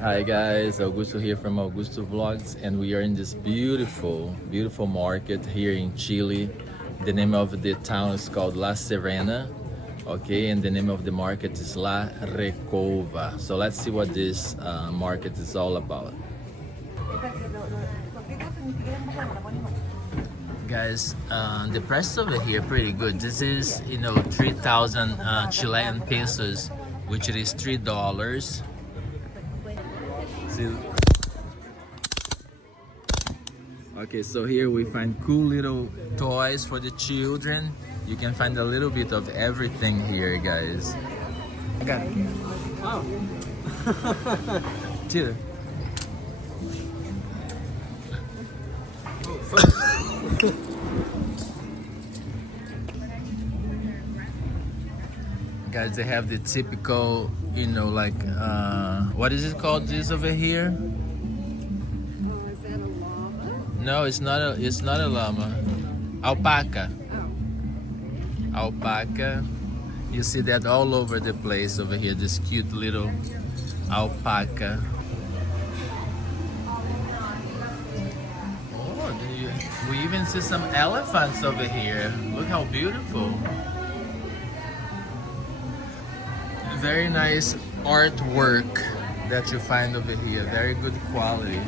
Hi guys, Augusto here from Augusto Vlogs, and we are in this beautiful market here in Chile. The name of the town is called La Serena, okay, and the name of the market is La Recova. So let's see what this market is all about. Guys, the prices over here are pretty good. This is, 3,000 Chilean pesos, which it is $3. Okay, so here we find cool little toys for the children. You can find a little bit of everything here, guys. I got it. Oh. Tira. Guys, they have the typical, what is it called this over here? Is that a llama? No, it's not a llama. Alpaca. Oh. Alpaca. You see that all over the place over here, this cute little alpaca. Oh, we even see some elephants over here. Look how beautiful. Very nice artwork that you find over here. Very good quality.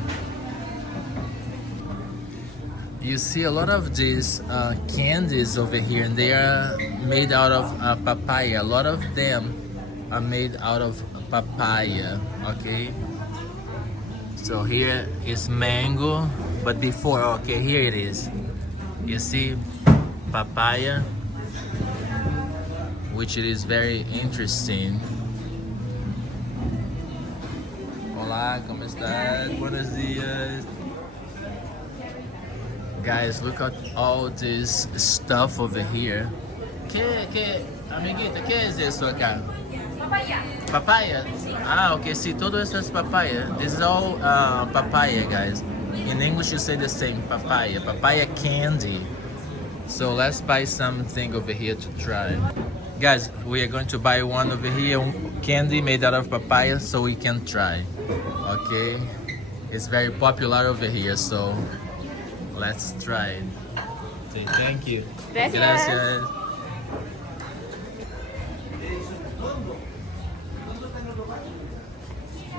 You see a lot of these candies over here, and they are made out of papaya. A lot of them are made out of papaya, okay? So here is mango, but before, okay, here it is. You see papaya, which it is very interesting. Hola, ¿cómo estás? Buenos días. Guys, look at all this stuff over here. Amiguita, ¿qué es eso acá? Papaya. Papaya? Ah, okay, see, todo eso es papaya. This is all papaya, guys. In English, you say the same, papaya. Papaya candy. So let's buy something over here to try. Guys, we are going to buy one over here, candy made out of papaya, so we can try. Okay? It's very popular over here, so let's try it. Okay, thank you. Gracias. Gracias.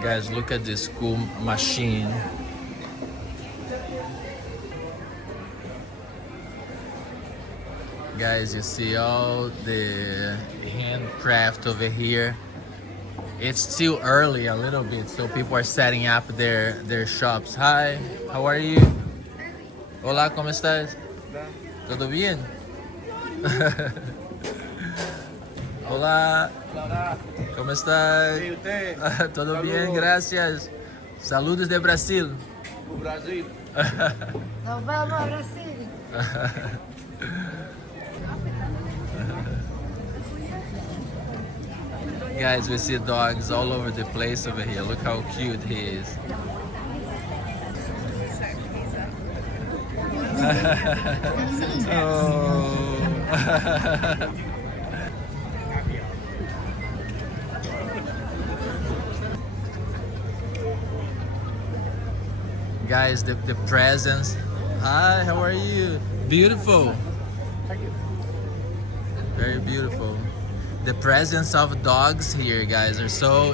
Guys, look at this cool machine. Guys, you see all the handcraft over here. It's still early a little bit, so people are setting up their shops. Hi, how are you? Hola, ¿cómo estás? ¿Todo bien? Hola, ¿cómo estás? Todo bien, gracias. Saludos de Brasil. Brasil. Nos vamos a Brasil. Guys, we see dogs all over the place over here. Look how cute he is. Oh. Guys, the presents. Hi, how are you? Beautiful. Very beautiful. The presence of dogs here, guys, are so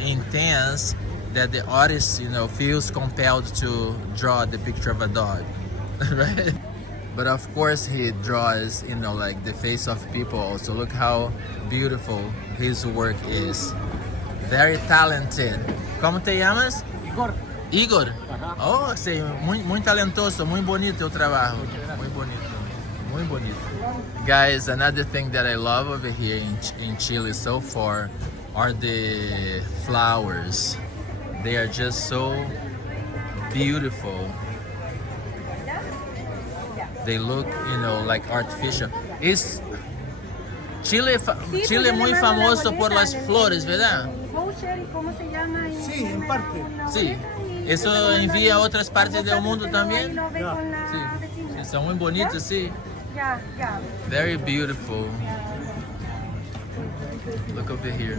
intense that the artist, feels compelled to draw the picture of a dog, right? But of course, he draws, like the face of people also. Look how beautiful his work is. Very talented. ¿Cómo te llamas? Igor. Igor. Oh, sí, muy talentoso, muy bonito el trabajo. Muy bonito. Muy bonito. Guys, another thing that I love over here in Chile so far are the flowers. They are just so beautiful. They look, like artificial. Chile es muy famoso por las flores, ¿verdad? ¿Cómo se llama? Sí, en parte. Sí. ¿Eso envía a otras partes del mundo también? Sí. Son muy bonitos, sí. Yeah. Very beautiful. Look over here.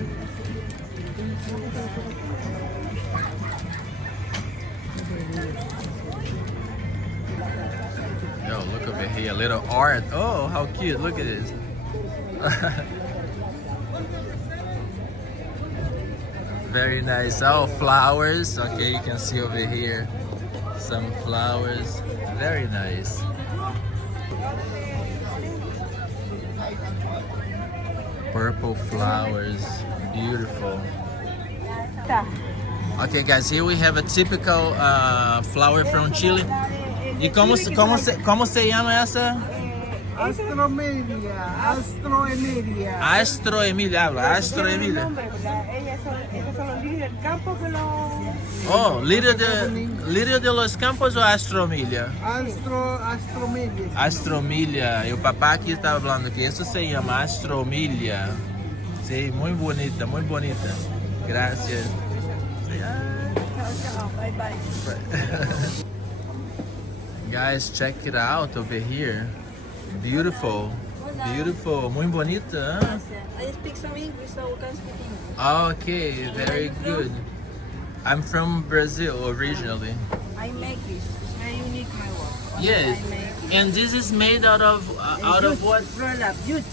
Okay, a little art. Oh, how cute. Look at this. Very nice. Oh, flowers. Okay, you can see over here some flowers. Very nice. Purple flowers. Beautiful. Okay, guys, here we have a typical flower from Chile. ¿Y cómo se llama esa? Astromedia, astroemedia. Astro Emilia, habla. Astro Emilia. Esos son los lirios del campo que los... Oh, lírio de los campos ou Astromilia? Astromedia. Astromilia. E o papá aqui está falando que isso se chama Astromilia. Sim, muito bonita, muito bonita. Gracias. Chao, bye bye. Guys, check it out over here. Beautiful. Beautiful. Muito bonita, huh? I speak some English, so we can speak English. Okay, very good. I'm from Brazil originally. I make this. It's very unique, my work. Yes. I make And this is made out of what? Flora, jute.